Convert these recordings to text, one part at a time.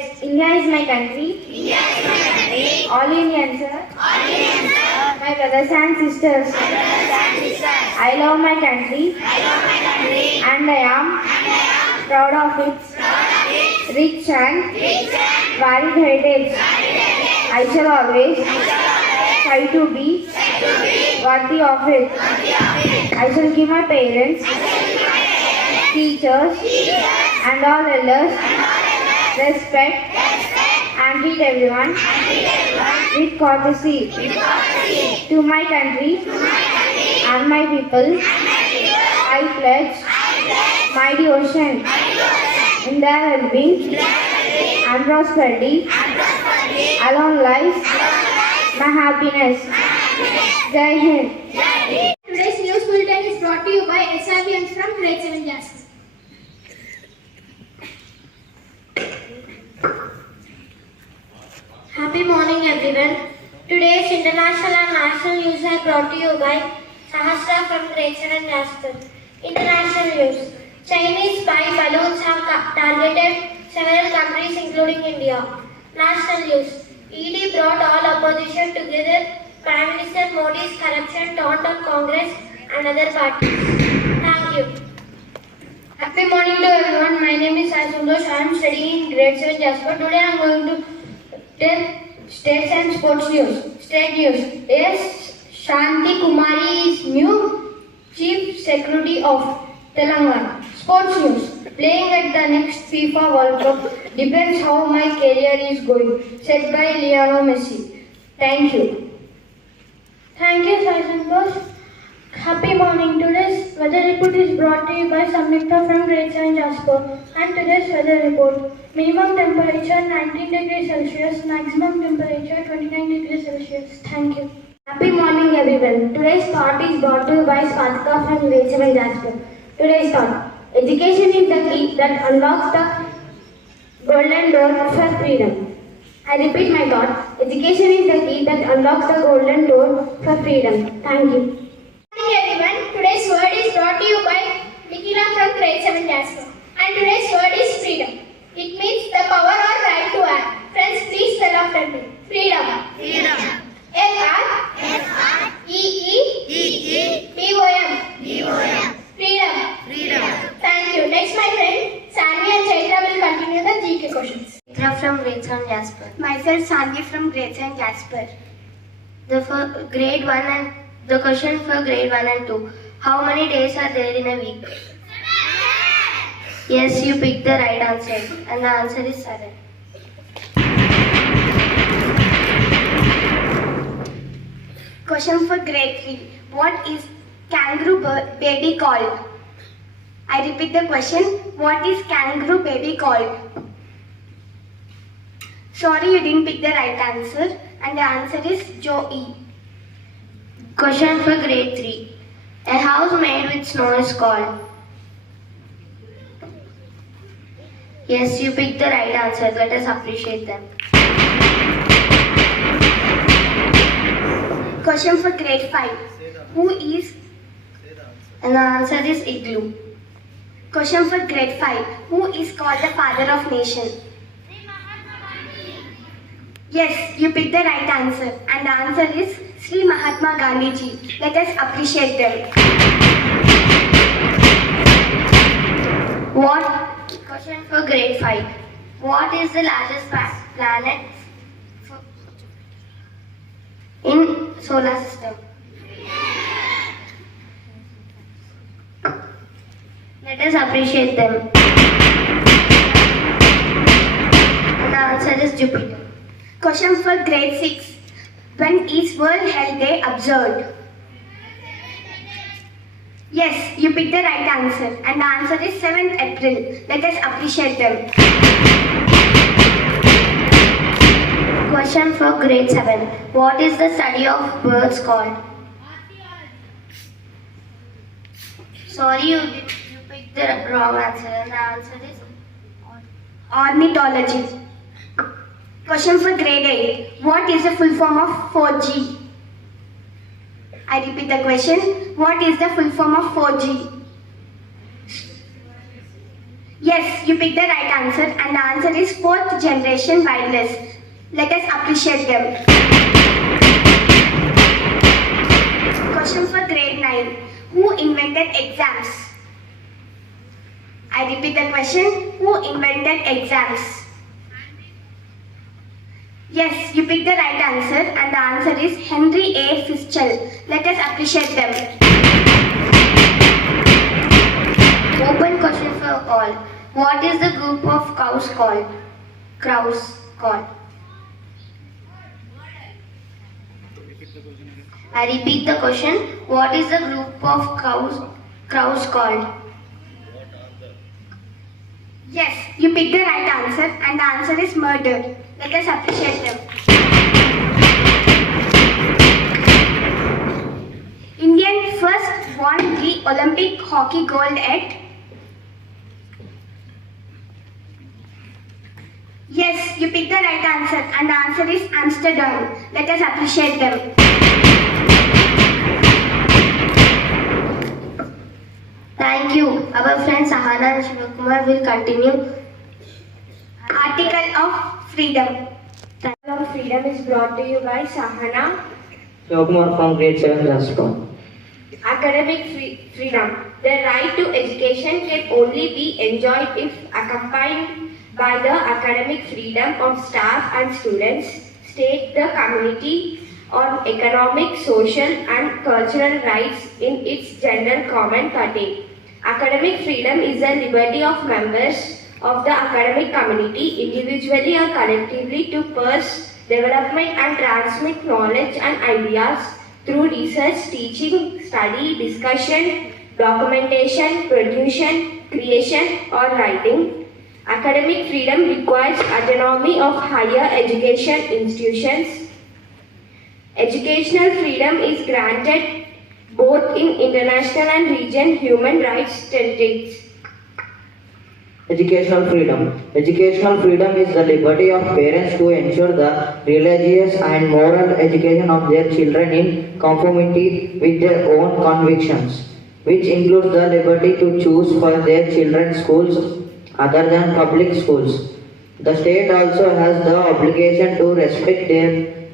Yes, India is my country. India is my country. All Indians, sir. All Indians are My brothers and sisters. my brothers and sisters. I love my country I love my country and I am and I am proud of its proud of its rich and rich and varied heritage. varied heritage. I shall always I shall always try to be try to be worthy of it. worthy of it. I shall give my parents, I shall give my parents, teachers, teachers, and all elders and all others respect respect and treat everyone and treat everyone with courtesy. with courtesy. To my country To my country and my people, and my people, I pledge I pledge my devotion my devotion in their well-being to their well-being and prosperity. and prosperity. Along lies Along lies my happiness. my happiness. Jai Hind. Jai Hind. Today's news bulletin is brought to you by SRBMs from Grade-VII Jasper. Happy morning everyone. Today's international and national news are brought to you by Sahasra from Grade-VII Jasper. International news. Chinese spy balloons have targeted several countries including India. National news. ED brought all opposition together. Prime Minister Modi's corruption taunt on Congress and other parties. Thank you. Happy morning to everyone. My name is Sai Sundosh. I am studying in Grade-VII Jasper. Today I am going to tell states and sports news. State news. Yes, Shanti Kumari is new Chief Secretary of Telangana. Sports news. Playing at the next FIFA World Cup depends how my career is going. Said by Lionel Messi. Thank you. Thank you, Sai Sundosh. Happy morning. Today's weather report is brought to you by Samyukta from Grade-VII Jasper. And today's weather report. Minimum temperature 19 degrees Celsius, maximum temperature 29 degrees Celsius. Thank you. Happy morning everyone. Today's thought is brought to you by Swatika from Grade-VII Jasper. Today's thought. Education is the key that unlocks the golden door for freedom. I repeat my thought. Education is the key that unlocks the golden door for freedom. Thank you. Good morning everyone. Today's word is brought to you by Nikila from Grade-VII Jasper. And today's word is freedom. It means the power or right to act. Friends, please spell after me. Freedom. Freedom. F-R-E-E-D-O-M. Freedom. Freedom. Thank you. Next, my friend Sanvi and Chaitra will continue the GK questions. Chaitra from Grade-VII Jasper. Myself, Sanvi from Grade-VII Jasper. The question for grade 1 and 2. How many days are there in a week? Yes, you picked the right answer. And the answer is 7. Question for grade 3. What is kangaroo baby called? I repeat the question. What is kangaroo baby called? Sorry, you didn't pick the right answer. And the answer is Joey. Question for grade 3. A house made with snow is called. Yes, you picked the right answer. Let us appreciate them. Question for grade 5. Who is? And the answer is igloo. Question for grade 5. Who is called the father of nation? Yes, you picked the right answer. And the answer is Sri Mahatma Gandhi ji. Let us appreciate them. Question for grade 5. What is the largest planet in solar system? Let us appreciate them. And the answer is Jupiter. Question for grade 6. When is World Health Day observed? Yes, you picked the right answer. And the answer is 7th April. Let us appreciate them. Question for grade 7. What is the study of birds called? Sorry, you picked the wrong answer. And the answer is Ornithology. Question for grade 8. What is the full form of 4G? I repeat the question. What is the full form of 4G? Yes, you picked the right answer, and the answer is fourth generation wireless. Let us appreciate them. Question for grade 9. Who invented exams? I repeat the question. Who invented exams? Yes, you picked the right answer, and the answer is Henry A. Fischel. Let us appreciate them. Open question for all. What is the group of cows called? Crows called. I repeat the question. What is the group of crows called? Yes, you picked the right answer, and the answer is murder. Let us appreciate them. Indian first won the Olympic hockey gold at? Yes, you picked the right answer, and the answer is Amsterdam. Let us appreciate them. Thank you. Our friend Sahana and Shivakumar will continue. Article of Freedom. Article of Freedom is brought to you by Sahana. Shivakumar from Grade-VII, Jasper. Academic freedom. The right to education can only be enjoyed if accompanied by the academic freedom of staff and students, state, the community, on economic, social and cultural rights in its General Comment 13. Academic freedom is the liberty of members of the academic community, individually or collectively, to pursue, development and transmit knowledge and ideas through research, teaching, study, discussion, documentation, production, creation or writing. Academic freedom requires autonomy of higher education institutions. Educational freedom is granted both in international and regional human rights territories. Educational freedom. Educational freedom is the liberty of parents to ensure the religious and moral education of their children in conformity with their own convictions, which includes the liberty to choose for their children schools other than public schools. The state also has the obligation to respect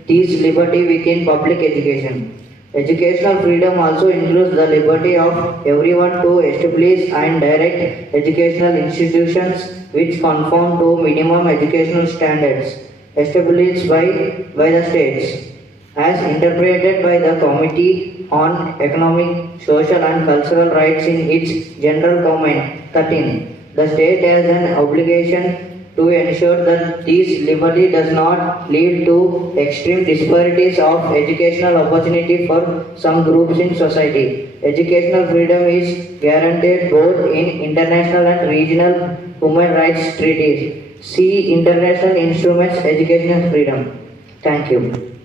these liberty within public education. Educational freedom also includes the liberty of everyone to establish and direct educational institutions which conform to minimum educational standards established by the states, as interpreted by the Committee on Economic, Social and Cultural Rights in its General Comment 13. The state has an obligation to ensure that this liberty does not lead to extreme disparities of educational opportunity for some groups in society. Educational freedom is guaranteed both in international and regional human rights treaties. See International Instruments Educational Freedom. Thank you.